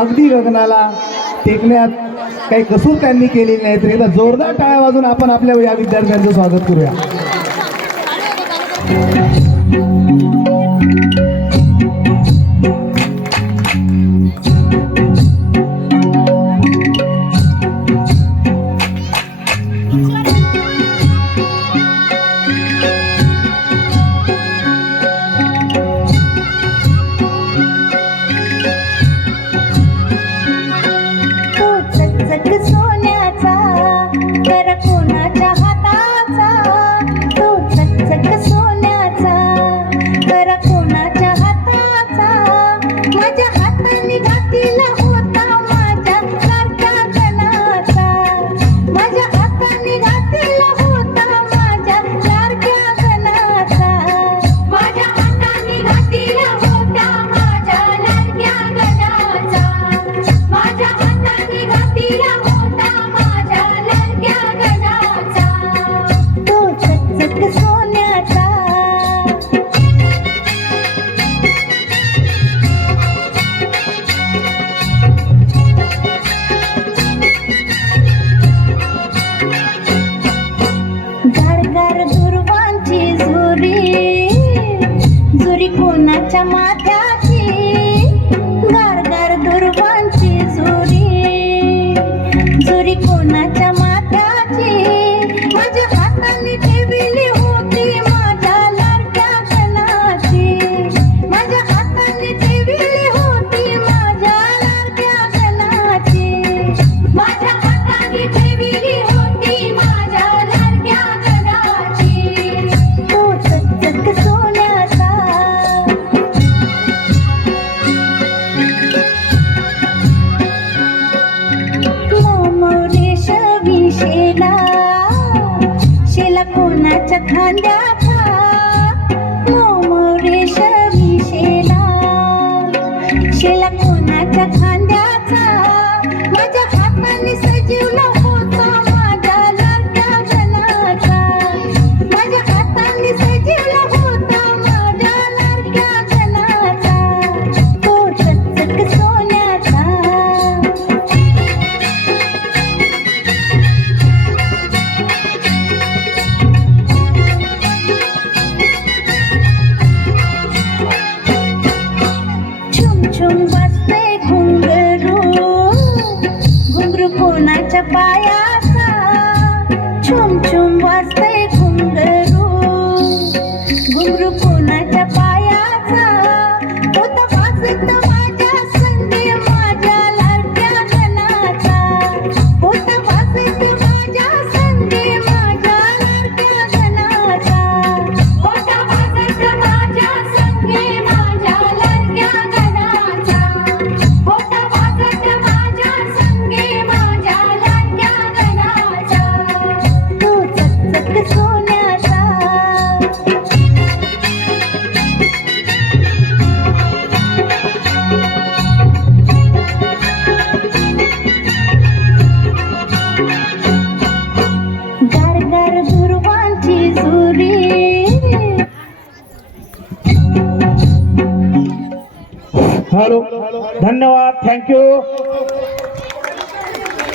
अगदी गगनाला टेकण्यात काही कसूर त्यांनी केलेली नाही. तर एकदा जोरदार टाळ्या वाजून आपण आपल्या या विद्यार्थ्यांचं स्वागत करूया. कोणाच्या माथ्याची गारगार दुर्वांची जुरी जुरी कोणाच्या माथ्याची माझ्या हाताने ठेवली होती माझ्या लाडक्या गणाची माझ्या हाताने ठेवली होती माझ्या लाडक्या गणाची माझ्या हाताने ठेवली होती माझ्या लाडक्या गणाची तो चकचक सोन्याचा शेला कोणाच्या खांद्याचा मोरेश विशेला शेला कोणाच्या खांद्याचा माझ्या हाताने सजीवला होता माझ्या लाडक्या गणाचा माझ्या हाताने सजीवला होता माझ्या लाडक्या गणाचा तो चकचक सोन्याचा छुम वाजते घुंगरू घुंगरू कोणाच्या पायाचा छुम छुम वाजते घुंगरू घुंगरू कोणाच्या पायाचा होता वाजत माझ्या संगे माझ्या लाडक्या गणाचा होता वाजत माझ्या संगे माझ्या लाडक्या गणाचा होता वाजत माझ्या संगे माझ्या लाडक्या गणाचा होता वाजत माझ्या संगे माझ्या लाडक्या गणाचा तो चकचक सोन्याचा गारगार दुर्वांची जुरी हॅलो, धन्यवाद, थँक्यू.